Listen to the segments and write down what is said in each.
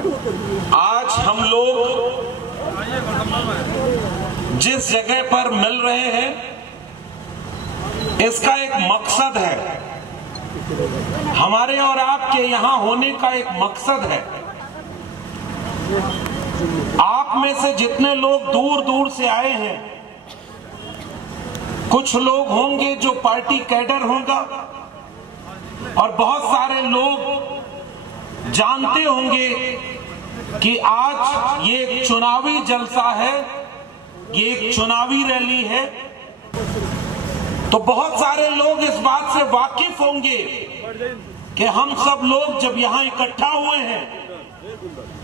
आज हम लोग जिस जगह पर मिल रहे हैं इसका एक मकसद है, हमारे और आपके यहां होने का एक मकसद है। आप में से जितने लोग दूर दूर से आए हैं, कुछ लोग होंगे जो पार्टी कैडर होगा और बहुत सारे लोग जानते होंगे कि आज ये एक चुनावी जलसा है, ये एक चुनावी रैली है। तो बहुत सारे लोग इस बात से वाकिफ होंगे कि हम सब लोग जब यहां इकट्ठा हुए हैं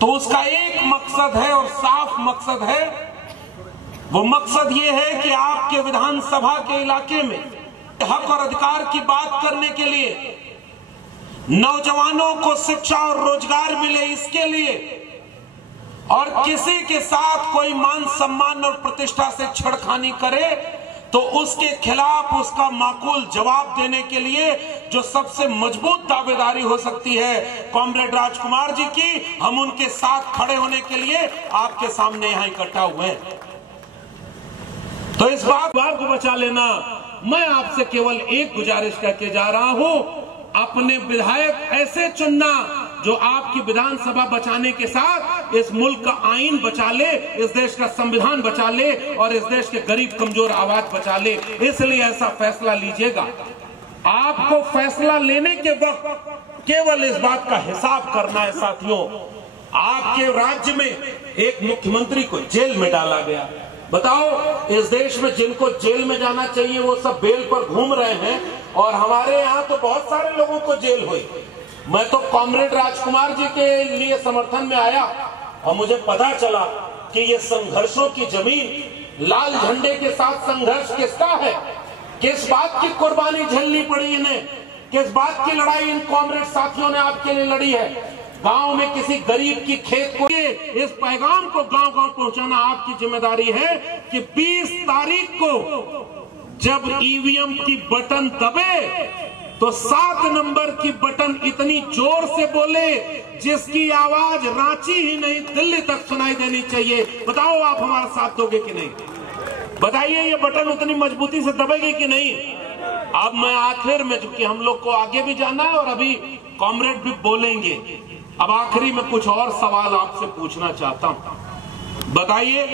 तो उसका एक मकसद है और साफ मकसद है। वो मकसद ये है कि आपके विधानसभा के इलाके में हक और अधिकार की बात करने के लिए, नौजवानों को शिक्षा और रोजगार मिले इसके लिए, और किसी के साथ कोई मान सम्मान और प्रतिष्ठा से छेड़खानी करे तो उसके खिलाफ उसका माकूल जवाब देने के लिए जो सबसे मजबूत दावेदारी हो सकती है कॉमरेड राजकुमार जी की, हम उनके साथ खड़े होने के लिए आपके सामने यहां इकट्ठा हुए हैं। तो इस बात को बचा लेना, मैं आपसे केवल एक गुजारिश करके जा रहा हूं, अपने विधायक ऐसे चुनना जो आपकी विधानसभा बचाने के साथ इस मुल्क का आईन बचा ले, इस देश का संविधान बचा ले और इस देश के गरीब कमजोर आवाज बचा ले। इसलिए ऐसा फैसला लीजिएगा। आपको फैसला लेने के वक्त केवल इस बात का हिसाब करना है साथियों, आपके राज्य में एक मुख्यमंत्री को जेल में डाला गया। बताओ, इस देश में जिनको जेल में जाना चाहिए वो सब बेल पर घूम रहे हैं और हमारे यहाँ तो बहुत सारे लोगों को जेल हुई। मैं तो कॉमरेड राजकुमार जी के लिए समर्थन में आया और मुझे पता चला कि ये संघर्षों की जमीन, लाल झंडे के साथ संघर्ष किसका है, किस बात की कुर्बानी झेलनी पड़ी इन्हें, किस बात की लड़ाई इन कॉमरेड साथियों ने आपके लिए लड़ी है। गांव में किसी गरीब की खेत को, इस पैगाम को गांव गांव पहुंचाना आपकी जिम्मेदारी है कि 20 तारीख को जब ईवीएम की बटन दबे तो 7 नंबर की बटन इतनी जोर से बोले जिसकी आवाज रांची ही नहीं दिल्ली तक सुनाई देनी चाहिए। बताओ, आप हमारा साथ दोगे कि नहीं? बताइए, ये बटन उतनी मजबूती से दबेगी कि नहीं? अब मैं आखिर में, चूंकि हम लोग को आगे भी जाना है और अभी कॉमरेड भी बोलेंगे, अब आखिरी में कुछ और सवाल आपसे पूछना चाहता हूं। बताइए,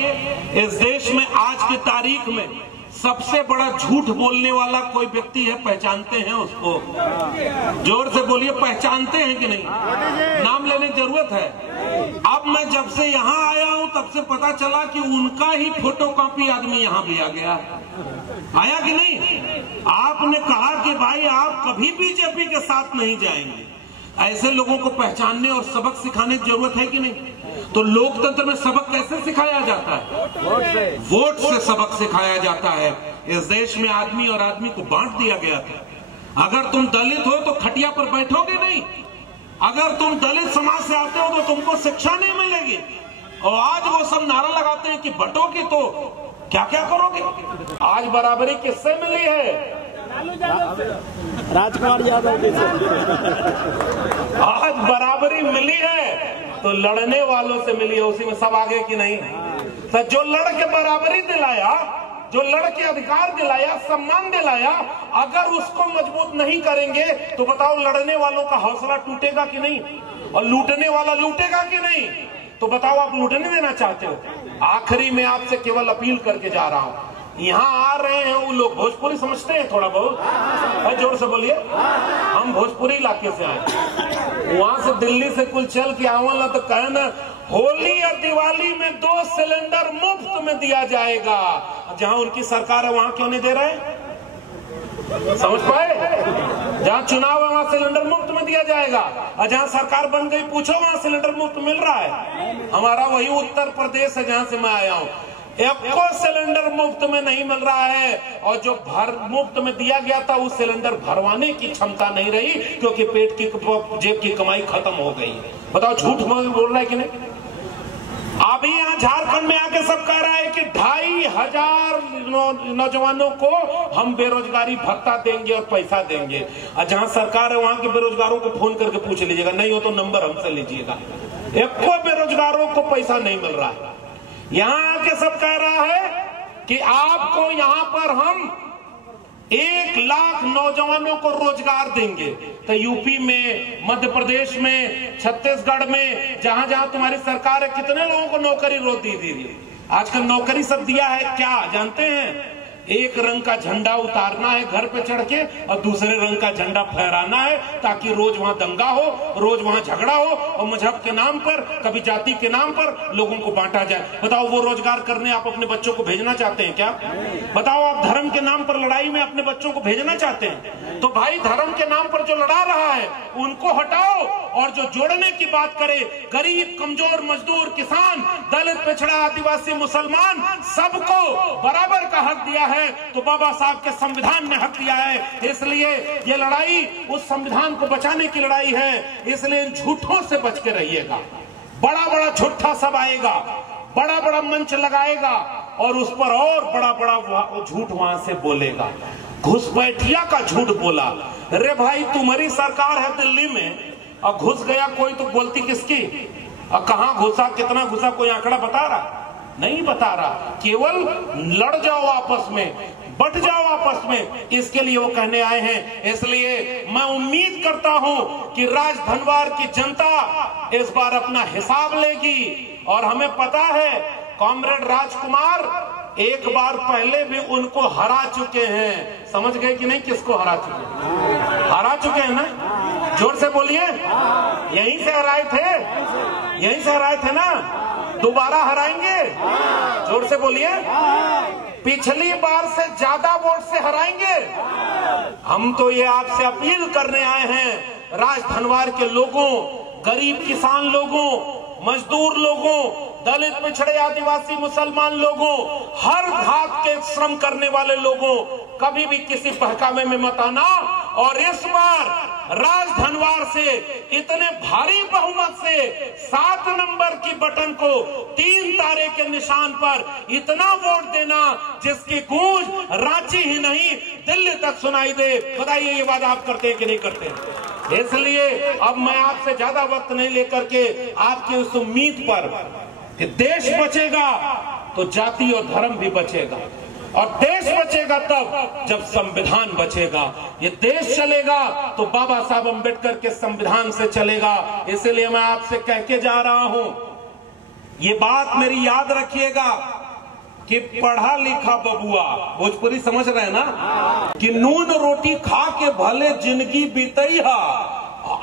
इस देश में आज की तारीख में सबसे बड़ा झूठ बोलने वाला कोई व्यक्ति है, पहचानते हैं उसको? जोर से बोलिए, पहचानते हैं कि नहीं? नाम लेने की जरूरत है? अब मैं जब से यहां आया हूं तब से पता चला कि उनका ही फोटोकॉपी आदमी यहां भी आ गया। आया कि नहीं? आपने कहा कि भाई आप कभी बीजेपी के साथ नहीं जाएंगे। ऐसे लोगों को पहचानने और सबक सिखाने की जरूरत है कि नहीं? तो लोकतंत्र में सबक कैसे सिखाया जाता है? वोट से सबक सिखाया जाता है। इस देश में आदमी और आदमी को बांट दिया गया था। अगर तुम दलित हो तो खटिया पर बैठोगे नहीं, अगर तुम दलित समाज से आते हो तो तुमको शिक्षा नहीं मिलेगी। और आज वो सब नारा लगाते हैं कि बटोगे तो क्या क्या करोगे। आज बराबरी किससे मिली है? राजकुमार यादव। आज बराबरी मिली है तो लड़ने वालों से मिली है, उसी में सब आगे की नहीं। तो जो लड़ के बराबरी दिलाया, जो लड़ के अधिकार दिलाया, सम्मान दिलाया, अगर उसको मजबूत नहीं करेंगे तो बताओ लड़ने वालों का हौसला टूटेगा कि नहीं? और लूटने वाला लूटेगा कि नहीं? तो बताओ, आप लूटने देना चाहते हो? आखिरी में आपसे केवल अपील करके जा रहा हूं, यहाँ आ रहे हैं वो लोग भोजपुरी समझते हैं थोड़ा बहुत, जोर से बोलिए। हम भोजपुरी इलाके से आए, वहां से दिल्ली से कुल चल के आवला तो कहना होली और दिवाली में 2 सिलेंडर मुफ्त में दिया जाएगा। जहां उनकी सरकार है वहां क्यों नहीं दे रहे? समझ पाए? जहां चुनाव है वहां सिलेंडर मुफ्त में दिया जाएगा और जहां सरकार बन गई पूछो वहां सिलेंडर मुफ्त मिल रहा है। हमारा वही उत्तर प्रदेश है जहां से मैं आया हूं, एको सिलेंडर मुफ्त में नहीं मिल रहा है। और जो मुफ्त में दिया गया था उस सिलेंडर भरवाने की क्षमता नहीं रही क्योंकि पेट की जेब की कमाई खत्म हो गई। बताओ, झूठ बोल रहा है कि नहीं? अभी यहाँ झारखंड में आके सब कह रहा है कि 2500 नौजवानों को हम बेरोजगारी भत्ता देंगे और पैसा देंगे। और जहां सरकार है वहां के बेरोजगारों को फोन करके पूछ लीजिएगा, नहीं हो तो नंबर हमसे लीजिएगा। एक को बेरोजगारों को पैसा नहीं मिल रहा है। यहां आके सब कह रहा है कि आपको यहां पर हम 1 लाख नौजवानों को रोजगार देंगे। तो यूपी में, मध्य प्रदेश में, छत्तीसगढ़ में, जहां जहां तुम्हारी सरकार है, कितने लोगों को नौकरी रोज दी थी? आजकल नौकरी सब दिया है क्या जानते हैं? एक रंग का झंडा उतारना है घर पे चढ़ के और दूसरे रंग का झंडा फहराना है, ताकि रोज वहां दंगा हो, रोज वहां झगड़ा हो और मजहब के नाम पर, कभी जाति के नाम पर लोगों को बांटा जाए। बताओ, वो रोजगार करने आप अपने बच्चों को भेजना चाहते हैं क्या? बताओ, आप धर्म के नाम पर लड़ाई में अपने बच्चों को भेजना चाहते हैं? तो भाई, धर्म के नाम पर जो लड़ा रहा है उनको हटाओ, और जो जोड़ने की बात करे, गरीब, कमजोर, मजदूर, किसान, दलित, पिछड़ा, आदिवासी, मुसलमान, सबको बराबर का हक दिया है। तो बाबा साहब के संविधान ने हक दिया है। इसलिए ये लड़ाई उस संविधान को बचाने की लड़ाई है। इसलिए इन झूठों से बच के रहिएगा। बड़ा बड़ा झूठा सब आएगा, बड़ा बड़ा मंच लगाएगा और उस पर और बड़ा बड़ा झूठ वहां से बोलेगा। घुसपैठिया का झूठ बोला। अरे भाई, तुम्हारी सरकार है दिल्ली में और घुस गया कोई, तो बोलती किसकी? और कहां घुसा, कितना घुसा, कोई आंकड़ा बता रहा? नहीं बता रहा। केवल लड़ जाओ आपस में, बट जाओ आपस में, इसके लिए वो कहने आए हैं। इसलिए मैं उम्मीद करता हूं कि राजधनवार की जनता इस बार अपना हिसाब लेगी। और हमें पता है कॉमरेड राजकुमार एक बार पहले भी उनको हरा चुके हैं। समझ गए कि नहीं किसको हरा चुके हैं? हरा चुके हैं ना? जोर से बोलिए। यहीं से हराए थे, यहीं से हराए थे ना? दोबारा हराएंगे? जोर से बोलिए। पिछली बार से ज्यादा वोट से हराएंगे। हम तो ये आपसे अपील करने आए हैं, राजधनवार के लोगों, गरीब किसान लोगों, मजदूर लोगों, दलित, पिछड़े, आदिवासी, मुसलमान लोगों, हर धात के श्रम करने वाले लोगों, कभी भी किसी बहकावे में मत आना। और इस बार राजधनवार से इतने भारी बहुमत से 7 नंबर की बटन को 3 तारे के निशान पर इतना वोट देना जिसकी गूंज रांची ही नहीं दिल्ली तक सुनाई दे। बताइए, ये वादा आप करते हैं कि नहीं करते? इसलिए अब मैं आपसे ज्यादा वक्त नहीं लेकर के आपकी उस उम्मीद पर कि देश बचेगा तो जाति और धर्म भी बचेगा, और देश बचेगा तब जब संविधान बचेगा। ये देश चलेगा तो बाबा साहब अम्बेडकर के संविधान से चलेगा। इसलिए मैं आपसे कह के जा रहा हूं, ये बात मेरी याद रखिएगा कि पढ़ा लिखा बबुआ, भोजपुरी समझ रहे हैं ना, कि नून रोटी खा के भले जिंदगी बीतई हा,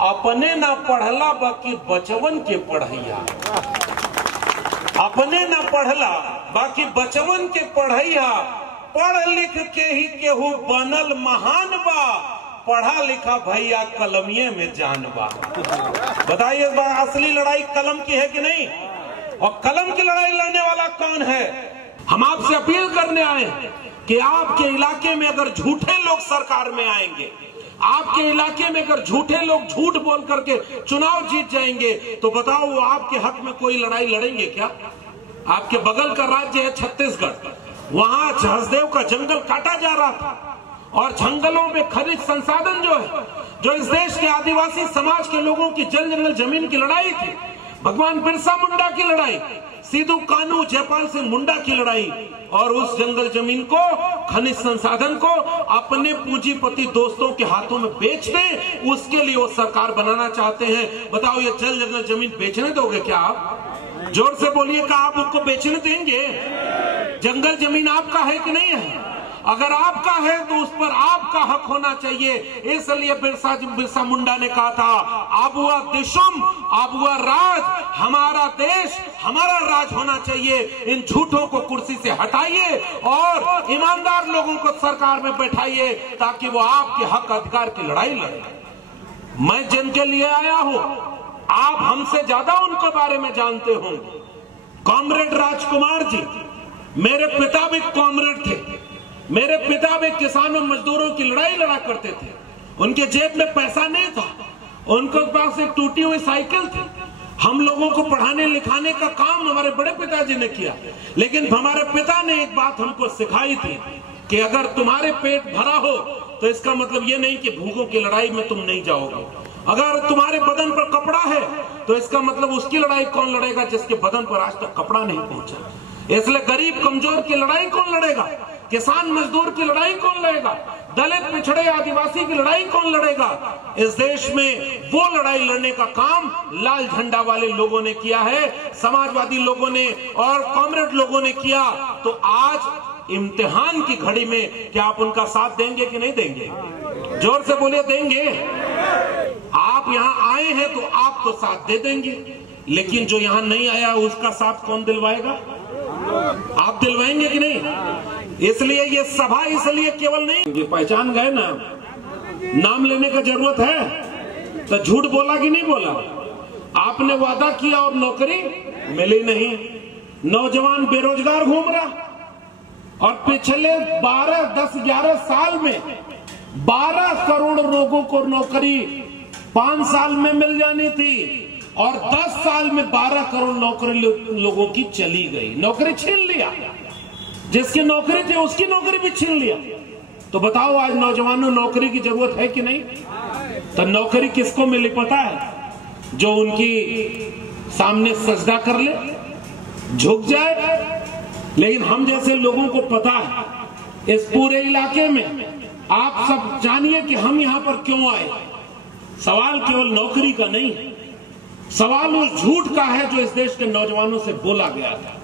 अपने ना पढ़ला बाकी बचवन के पढ़ैया। अपने ना पढ़ला बाकी बचवन के पढ़ैया। पढ़ लिख के ही केहू बनल महान बा, पढ़ा लिखा भैया कलमिये में जान बा। बताइए, असली लड़ाई कलम की है कि नहीं? और कलम की लड़ाई लड़ने वाला कौन है? हम आपसे अपील करने आए हैं कि आपके इलाके में अगर झूठे लोग सरकार में आएंगे, आपके इलाके में अगर झूठे लोग झूठ बोल करके चुनाव जीत जाएंगे, तो बताओ वो आपके हक में कोई लड़ाई लड़ेंगे क्या? आपके बगल का राज्य है छत्तीसगढ़, वहां हसदेव का जंगल काटा जा रहा था, और जंगलों में खनिज संसाधन जो है, जो इस देश के आदिवासी समाज के लोगों की जंगल जमीन की लड़ाई थी, भगवान बिरसा मुंडा की लड़ाई, सिद्धू कान्हू जयपाल सिंह मुंडा की लड़ाई, और उस जंगल जमीन को, खनिज संसाधन को अपने पूंजीपति दोस्तों के हाथों में बेच दें, उसके लिए वो सरकार बनाना चाहते हैं। बताओ, ये जंगल जमीन बेचने दोगे क्या आप? जोर से बोलिए, क्या आप उसको बेचने देंगे? जंगल जमीन आपका है कि नहीं है? अगर आपका है तो उस पर आपका हक होना चाहिए। इसलिए बिरसा मुंडा ने कहा था, आबुआ दिशुम, आबुआ राज, हमारा देश, हमारा राज होना चाहिए। इन झूठों को कुर्सी से हटाइए और ईमानदार लोगों को सरकार में बैठाइए, ताकि वो आपके हक अधिकार की लड़ाई लड़े। मैं जिनके लिए आया हूं, आप हमसे ज्यादा उनके बारे में जानते होंगे। कॉमरेड राजकुमार जी, मेरे पिता भी कॉमरेड थे। मेरे पिता भी किसानों मजदूरों की लड़ाई लड़ा करते थे। उनके जेब में पैसा नहीं था, उनके पास एक टूटी हुई साइकिल थी। हम लोगों को पढ़ाने लिखाने का काम हमारे बड़े पिताजी ने किया, लेकिन हमारे पिता ने एक बात हमको सिखाई थी कि अगर तुम्हारे पेट भरा हो तो इसका मतलब ये नहीं कि भूखों की लड़ाई में तुम नहीं जाओगे। अगर तुम्हारे बदन पर कपड़ा है तो इसका मतलब उसकी लड़ाई कौन लड़ेगा जिसके बदन पर आज तक कपड़ा नहीं पहुंचा। इसलिए गरीब कमजोर की लड़ाई कौन लड़ेगा, किसान मजदूर की लड़ाई कौन लड़ेगा, दलित पिछड़े आदिवासी की लड़ाई कौन लड़ेगा। इस देश में वो लड़ाई लड़ने का काम लाल झंडा वाले लोगों ने किया है, समाजवादी लोगों ने और कॉमरेड लोगों ने किया। तो आज इम्तिहान की घड़ी में क्या आप उनका साथ देंगे कि नहीं देंगे? जोर से बोलिए, देंगे। आप यहां आए हैं तो आप तो साथ दे देंगे, लेकिन जो यहां नहीं आया उसका साथ कौन दिलवाएगा? आप दिलवाएंगे कि नहीं? इसलिए ये सभा इसलिए केवल नहीं, ये पहचान गए ना, नाम लेने का जरूरत है तो झूठ बोला कि नहीं बोला? आपने वादा किया और नौकरी मिली नहीं, नौजवान बेरोजगार घूम रहा, और पिछले 10-11 साल में 12 करोड़ लोगों को नौकरी 5 साल में मिल जानी थी, और 10 साल में 12 करोड़ नौकरी लोगों की चली गई। नौकरी छीन लिया, जिसकी नौकरी थी उसकी नौकरी भी छीन लिया। तो बताओ आज नौजवानों नौकरी की जरूरत है कि नहीं? तो नौकरी किसको मिली पता है? जो उनकी सामने सजदा कर ले, झुक जाए। लेकिन हम जैसे लोगों को पता है इस पूरे इलाके में, आप सब जानिए कि हम यहां पर क्यों आए। सवाल केवल नौकरी का नहीं, सवाल उस झूठ का है जो इस देश के नौजवानों से बोला गया था।